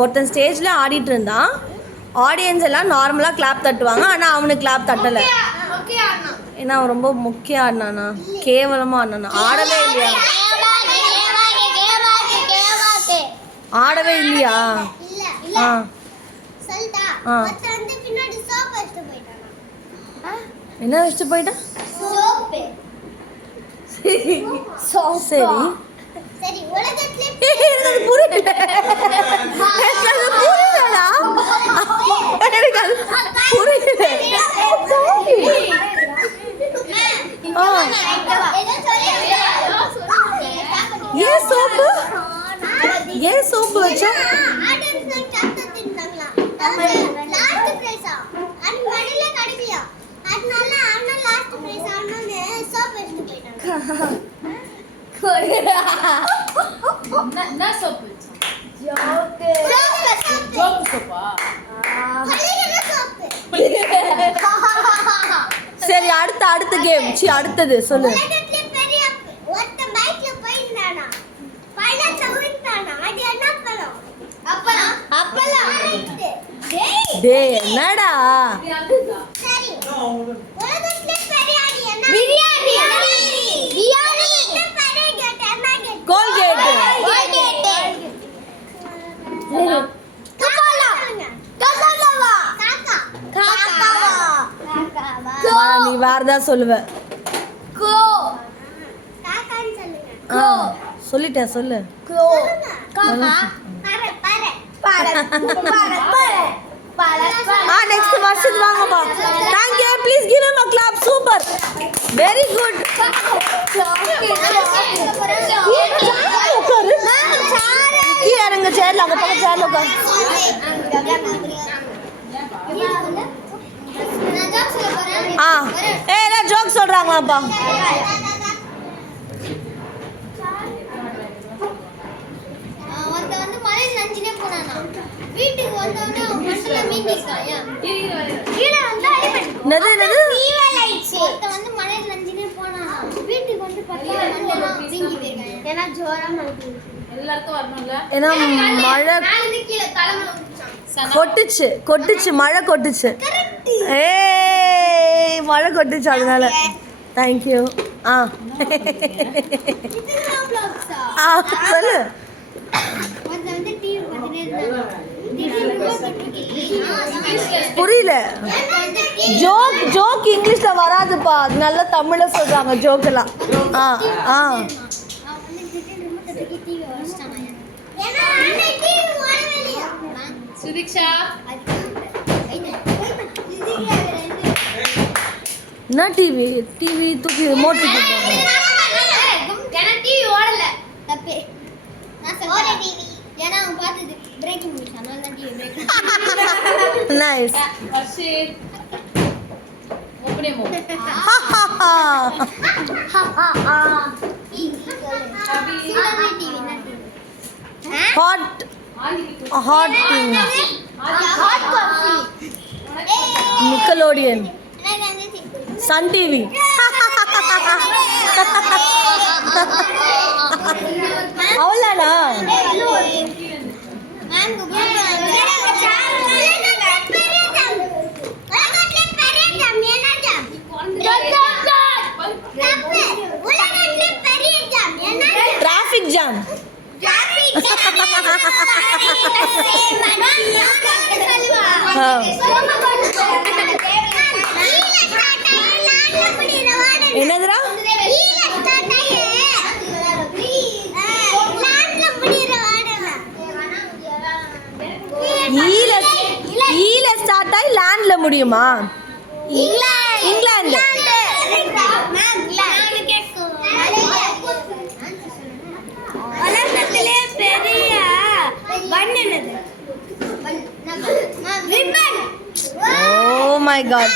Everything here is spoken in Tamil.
ஒருத்தன் ஸ்டேஜில் ஆடிட்டு இருந்தான். ஆடியன்ஸ் எல்லாம் நார்மலாக கிளாப் தட்டுவாங்க, ஆனால் அவனுக்கு கிளாப் தட்டலை. ஏன்னா அவன் ரொம்ப முக்கியம் ஆடினானா, கேவலமாக ஆடினானா, ஆடவே இல்லையா? ஆடவே இல்லையா? என்ன வச்சுட்டு போயிட்டான்? சரி ஏன் சோப்பு வச்சா? சரி, அடுத்த கேம். அடுத்தது சொல்லு. என்னடா நீ வேறதான் சொல்லுவ. சொல்லிட்டேன், சொல்லு. நெக்ஸ்ட் வர்ஷத்து வாங்கப்பா. Thank you, please give him a clap. Super, very good. இறங்க சேர்ல, அங்க பக்கம் சேர்ல உட்காரு. எல்லாம் ஜோக் சொல்றாங்களாப்பா. கொட்டுச்சு மழை கொட்டுச்சு. மழை கொட்டுச்சு, அதனால. தேங்க்யூ. சொல்லு. புரியல. ஜோக் இங்கிலீஷ்ல வராதுப்பா, அதனால தமிழ்ல சொல்றாங்க ஜோக் எல்லாம். என்ன டிவி தூக்கி remote nice. Hot Nickelodeon, Sun TV. அவ்வளோண்ணா. Traffic jam. என்னதுடா? ஈல ஸ்டார்ட் ஆகி லேண்ட்ல முடியுமா? இங்கிலாந்து. Oh my God.